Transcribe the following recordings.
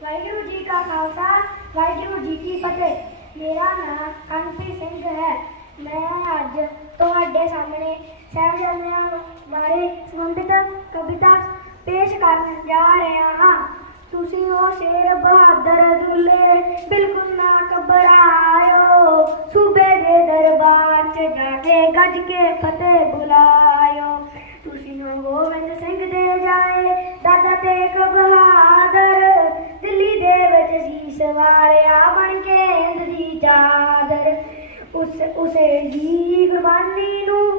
ਵਾਹਿਗੁਰੂ ਜੀ ਕਾ ਖਾਲਸਾ ਵਾਹਿਗੁਰੂ ਜੀ ਕੀ ਫਤਿਹ ਮੇਰਾ ਨਾਮ ਅਨਪ੍ਰੀਤ ਸਿੰਘ ਹੈ ਮੈਂ ਅੱਜ ਤੁਹਾਡੇ ਸਾਹਮਣੇ ਸਾਹਿਬਜ਼ਾਦਿਆਂ ਬਾਰੇ ਸੰਬੰਧਿਤ ਕਵਿਤਾ ਪੇਸ਼ ਕਰਨ ਜਾ ਰਿਹਾ ਹਾਂ ਤੁਸੀਂ ਉਹ ਸ਼ੇਰ ਬਹਾਦਰ ਦੁੱਲੇ ਬਿਲਕੁਲ ਨਾ ਘਬਰਾਇਓ ਸੂਬੇ ਦੇ ਦਰਬਾਰ 'ਚ ਜਾ ਕੇ ਗੱਜ ਕੇ ਫਤਿਹ ਬੁਲਾਇਓ ਤੁਸੀਂ ਹੋ ਗੋਬਿੰਦ ਸਿੰਘ ਵਿੱਚ ਬਣ ਕੇ ਹਿੰਦ ਦੀ ਚਾਦਰ। ਉਸ ਉਸੇ ਦੀ ਕੁਰਬਾਨੀ ਨੂੰ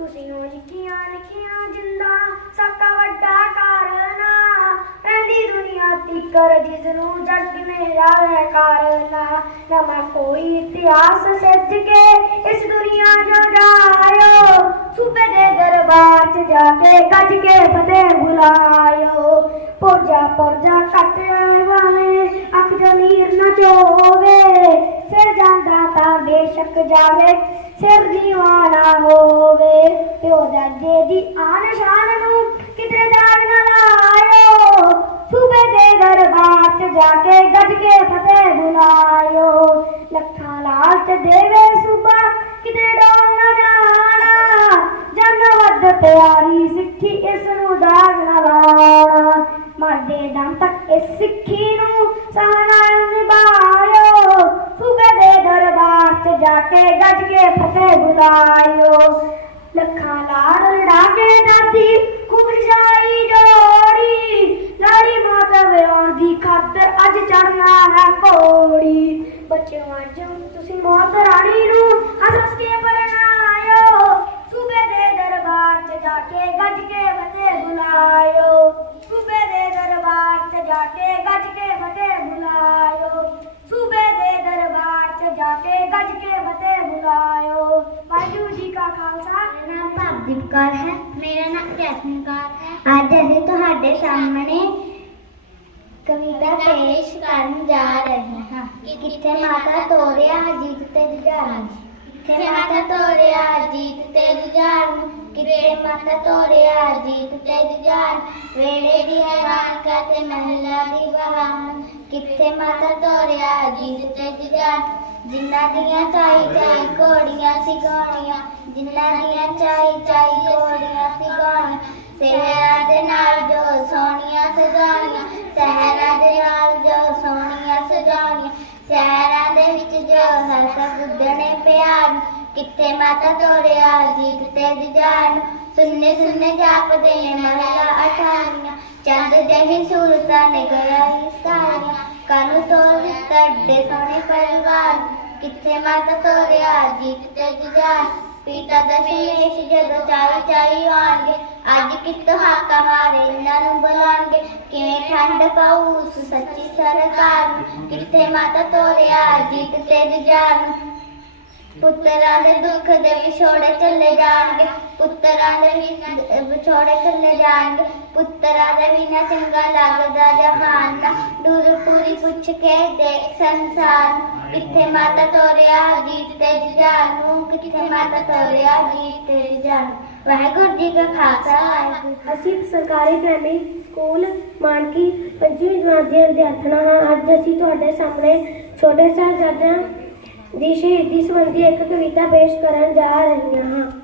ਤੁਸੀਂ ਹੋ ਨਿੱਕੀਆਂ ਨਿੱਕੀਆਂ ਜਿੰਦਾ ਸਾਕਾ ਵੱਡਾ ਕਾਰਨਾ ਰਹਿੰਦੀ ਦੁਨੀਆ ਤੀਕਰ ਜਿਸ ਨੂੰ ਜੱਗ ਨੇ ਰਾਹ ਕਾਰਨਾ ਨਵਾਂ ਕੋਈ ਇਤਿਹਾਸ ਸਿੱਜ ਕੇ ਇਸ ਦੁਨੀਆ ਜੋ ਜਾਇਓ। ਸੂਬੇ ਦੇ ਦਰਬਾਰ 'ਚ ਜਾ ਕੇ ਗੱਜ ਕੇ ਫਤਿਹ ਬੁਲਾਇਓ। ਪੋਜਾ ਪਰਜਾ ਕੱਟਿਆ ਵਾਲੇ ਅੱਖ ਜਮੀਰ ਨਾ ਚੋਵੇ। ਬੇਸ਼ੱਕ ਜਾਵੇ, ਸਿਰ ਦੀਵਾਨਾ ਹੋਵੇ। ਪਿਓ ਦਾਦੇ ਦੀ ਆਨ ਸ਼ਾਨ ਨੂੰ ਕਿਤੇ ਦਾਗ ਨਾ ਲਾਇਓ ਸੂਬੇ ਦੇ ਦਰਬਾਰ 'ਚ ਜਾ ਕੇ ਗੱਜ ਕੇ ਫਤਿਹ ਕੇ ਦਾਦੀ ਖੁਸ਼ਾਈ ਜੋੜੀ ਲਾੜੀ ਮਾਤਾ ਵਿਆਹ ਦੀ ਖਾਤਰ ਅੱਜ ਚੜਨਾ ਹੈ ਕੋੜੀ ਬੱਚਿਆਂ ਜੋ ਤੁਸੀਂ ਮੌਤ ਰਾਣੀ ਨੂੰ ਹੱਸ ਕੇ ਪਰਨਾਇਓ ਸੂਬੇ ਦੇ ਦਰਬਾਰ 'ਚ ਜਾ ਕੇ ਗੱਜ ਕੇ ਫਤਿਹ ਬੁਲਾਇਓ ਸੂਬੇ ਦੇ ਦਰਬਾਰ 'ਚ ਜਾ ਕੇ ਗੱਜ ਕੇ ਫਤਿਹ ਬੁਲਾਇਓ ਸੂਬੇ ਦੇ ਦਰਬਾਰ 'ਚ ਜਾ ਕੇ ਗੱਜ ਕੇ ਫਤਿਹ ਬੁਲਾਇਓ ਵਾਹਿਗੁਰੂ ਜੀ ਕਾ ਖਾਲਸਾ ਮੇਰਾ ਨਾਮ ਭਵਦੀਪ ਕੌਰ ਹੈ ਮੇਰਾ ਅੱਜ ਅਸੀਂ ਤੁਹਾਡੇ ਸਾਹਮਣੇ ਕਵਿਤਾ ਪੇਸ਼ ਕਰਨ ਜਾ ਰਹੇ ਹਾਂ। ਕਿੱਥੇ ਮਾਤਾ ਤੋਰਿਆ ਜੀਤ ਤੇ ਜੁਝਾਰ? ਕਿੱਥੇ ਮਾਤਾ ਤੋਰਿਆ ਜੀਤ ਤੇ ਜੁਝਾਰ? ਕਿੱਥੇ ਮਾਤਾ ਤੋਰਿਆ ਜੀਤ ਤੇ ਜੁਝਾਰ? ਵੇੜੇ ਦੀ ਹੈਰਾਨ ਤੇ ਮਹਿਲਾ ਦੀ ਬਹਾਨ ਕਿੱਥੇ ਮਾਤਾ ਤੋਰਿਆ ਜੀਤ ਤੇ ਜੁਝਾਰ? ਜਿਨ੍ਹਾਂ ਦੀਆਂ ਤਾਈ ਚਾਈ ਘੋੜੀਆਂ ਸੀ ਗਾਉਣੀਆਂ ਜਿਨ੍ਹਾਂ ਦੀਆਂ ਚਾਈ ਚਾਈ ਘੋੜੀਆਂ ਸੀ ਸਹਿਰਾ ਦੇ ਨਾਲ ਜੋ ਸੋਹਣੀਆਂ ਸਜਾਣੀਆਂ ਸਹਿਰਾ ਦੇ ਨਾਲ ਜੋ ਸੋਹਣੀਆਂ ਸਜਾਣੀਆਂ ਸਹਿਰਾ ਦੇ ਵਿੱਚ ਜੋ ਹਰਕਾ ਗੁੱਦਣੇ ਪਿਆਰ ਕਿੱਥੇ ਮਾਤਾ ਤੋਰਿਆ ਜੀਤ ਤੇ ਜਜਾਨ ਸੁਣਨੇ ਸੁਣਨੇ ਜਾਪਦੇ ਮਹਿਲਾ ਅਠਾਨੀਆਂ ਚੰਦ ਜਿਹੀ ਸੂਰਤਾਂ ਨੇ ਗਿਆ ਇਸਤਾਰੀਆਂ ਕਾਨੂੰ ਤੋਰ ਦਿੱਤਾ ਡੇ ਸੋਹਣੇ ਪਰਿਵਾਰ ਕਿੱਥੇ ਮਾਤਾ ਤੋਰਿਆ ਜੀਤ ਤੇ ਜਜਾਨ ਪਿਤਾ ਦਸ਼ਮੇਸ਼ ਜਦੋਂ ਚਾਈ ਚਾਈ ਆਣਗੇ ਅੱਜ ਕਿਤੋਂ ਹਾਕਾ ਮਾਰੇ, ਇਹਨਾਂ ਨੂੰ ਬੁਲਾਣਗੇ ਕਿਵੇਂ ਠੰਡ ਪਾਉ ਉਸ ਸੱਚੀ ਸਰਕਾਰ ਕਿੱਥੇ ਮਾਤਾ ਤੋਰਿਆ? ਜੀਤ ਤੇ ਜਜਾਨ ਪੁੱਤਰਾਂ ਦੇ ਦੁੱਖ ਦੇ ਵਿਛੋੜੇ ਚੱਲੇ ਜਾਣਗੇ, ਪੁੱਤਰਾਂ ਦੇ ਵਿਛੋੜੇ ਚੱਲੇ ਜਾਣਗੇ, ਪੁੱਤਰਾਂ ਦੇ ਬਿਨਾ ਚੰਗਾ ਲੱਗਦਾ ਜਹਾਨ ਨਾ ਦੂਰ ਪੂਰੀ ਪੁੱਛ ਕੇ ਦੇਖ ਸੰਸਾਰ ਕਿੱਥੇ ਮਾਤਾ ਤੋਰਿਆ ਗੀਤ ਤੇ ਜਾਨ ਨੂੰ, ਕਿੱਥੇ ਮਾਤਾ ਤੋਰਿਆ ਗੀਤ ਤੇ ਜਾਨ ਵਾਹਿਗੁਰੂ ਜੀ ਕਾ ਖਾਲਸਾ ਅਸੀਂ ਸਰਕਾਰੀ ਪ੍ਰਾਇਮਰੀ ਸਕੂਲ ਮਾਨਕੀ ਪੰਜਵੀਂ ਜਮਾਤ ਦੇ ਵਿਦਿਆਰਥਣਾਂ ਹਾਂ ਅੱਜ ਅਸੀਂ ਤੁਹਾਡੇ ਸਾਹਮਣੇ ਛੋਟੇ ਸਾਹਿਬਜ਼ਾਦਿਆਂ ਦੀ ਸ਼ਹੀਦੀ ਸੰਬੰਧੀ ਇੱਕ ਕਵਿਤਾ ਪੇਸ਼ ਕਰਨ ਜਾ ਰਹੀਆਂ ਹਾਂ।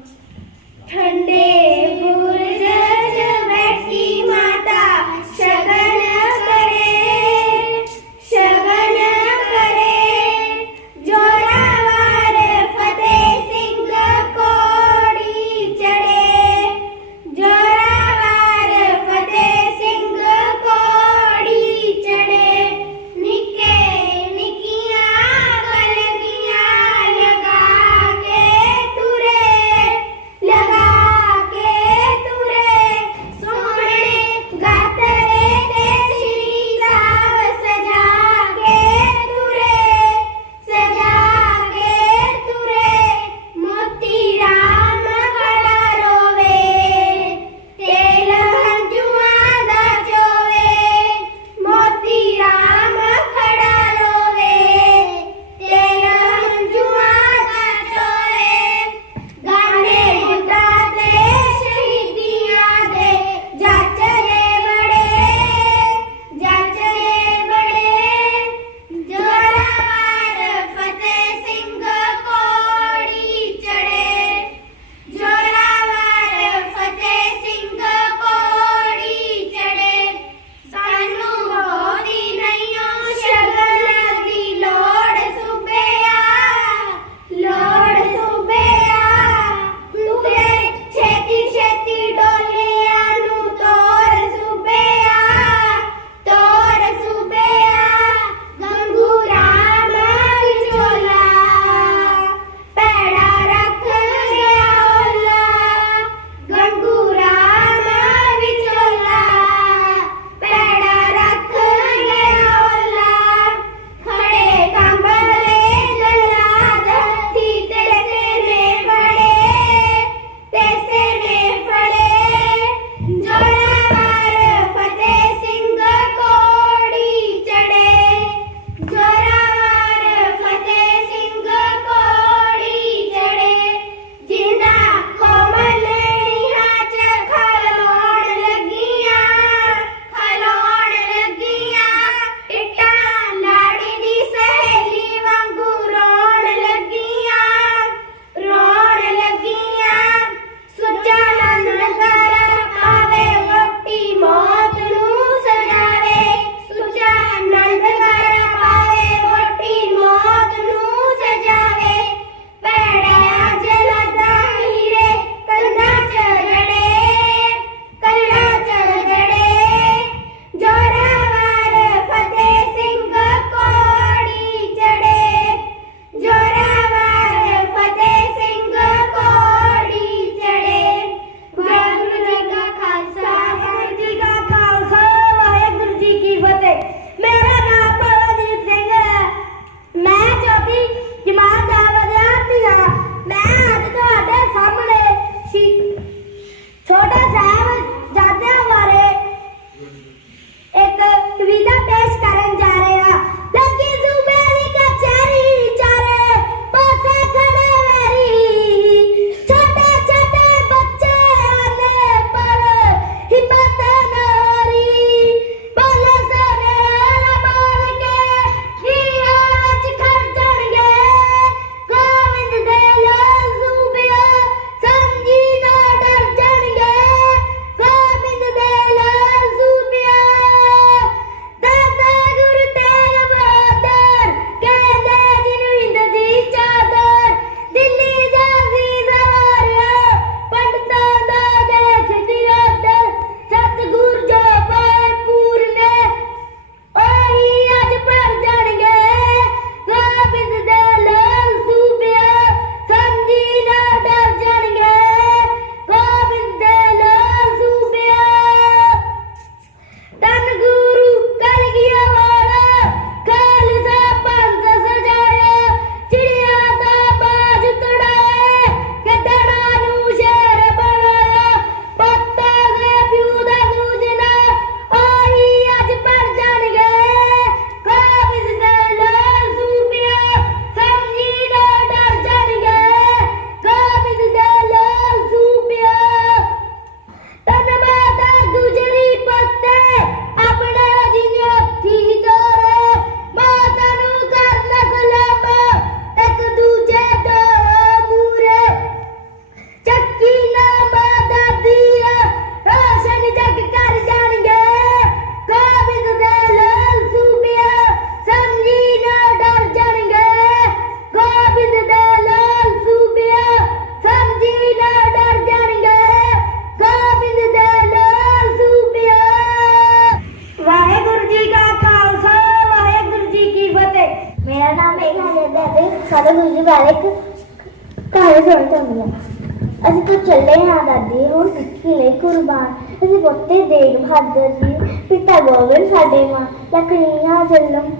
ਅਸੀਂ ਤਾਂ ਚੱਲੇ ਹਾਂ ਦਾਦੀ ਹੁਣ ਸਿੱਖੀ ਲਈ ਕੁਰਬਾਨ ਅਸੀਂ ਪੁੱਤੇ ਦੇਗ ਬਹਾਦਰ ਜੀ ਪਿਤਾ ਗੋਬਿੰਦ ਸਾਡੇ ਮਾਂ ਲਖਣੀਆਂ ਜਨਮ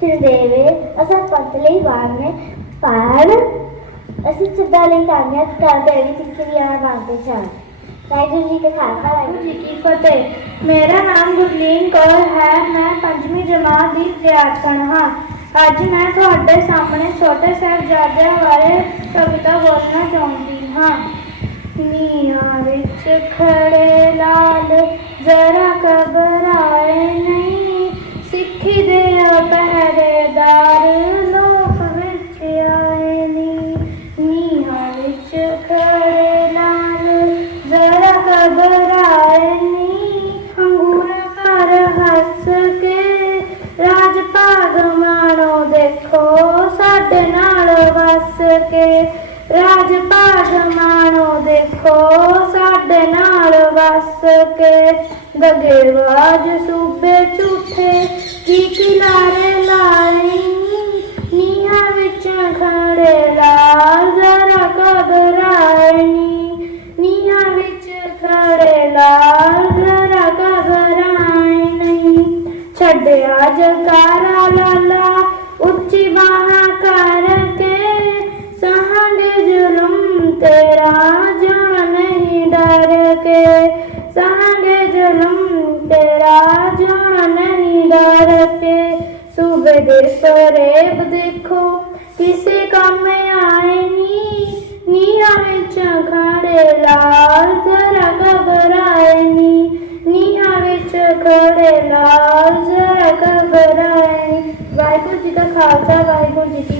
ਸਿਰ ਦੇਵੇ ਅਸਾਂ ਪਤਲੇ ਵਾਰਨੇ ਪਾਣ ਅਸੀਂ ਸਿੱਧਾ ਲਈ ਕਾਮਯਾਬ ਕਰਦੇ ਵੀ ਸਿੱਖੀ ਆ ਮੰਗਦੇ ਚਾਂ ਵਾਹਿਗੁਰੂ ਜੀ ਕਾ ਖਾਲਸਾ ਵਾਹਿਗੁਰੂ ਜੀ ਕੀ ਫਤਿਹ ਮੇਰਾ ਨਾਮ ਗੁਰਲੀਨ ਕੌਰ ਹੈ ਮੈਂ ਪੰਜਵੀਂ ਜਮਾਤ ਦੀ ਵਿਦਿਆਰਥਣ ਹਾਂ ਅੱਜ ਮੈਂ ਤੁਹਾਡੇ ਸਾਹਮਣੇ ਛੋਟੇ ਸਾਹਿਬਜ਼ਾਦਿਆਂ ਬਾਰੇ ਕਵਿਤਾ ਬੋਲਣਾ ਚਾਹੁੰਦੀ ਹਾਂ। ਨੀਹਾਂ ਵਿੱਚ ਖੜੇ ਲਾਲ, ਜ਼ਰਾ ਘਬਰਾਏ ਨਹੀਂ। ਸਿੱਖੀ ਦੇ ਪਹਿਰੇਦਾਰ ರಾಜಸು ਜ਼ੁਲਮ ਤੇਰਾ ਜਾਨ ਨਹੀਂ ਦੇਖੋ, ਕਿਸੇ ਕੰਮ ਆਏ ਨੀ। ਨੀਹਾਂ ਵਿੱਚ ਖੜੇ ਲਾਲ, ਜ਼ਰਾ ਘਬਰਾਏ ਨੀ। ਨੀਹਾਂ ਵਿੱਚ ਖੜੇ ਲਾਲ, ਜ਼ਰਾ ਘਬਰਾਏ ਵਾਹਿਗੁਰੂ ਜੀ ਦਾ ਖਾਲਸਾ, ਵਾਹਿਗੁਰੂ ਜੀ ਕੀ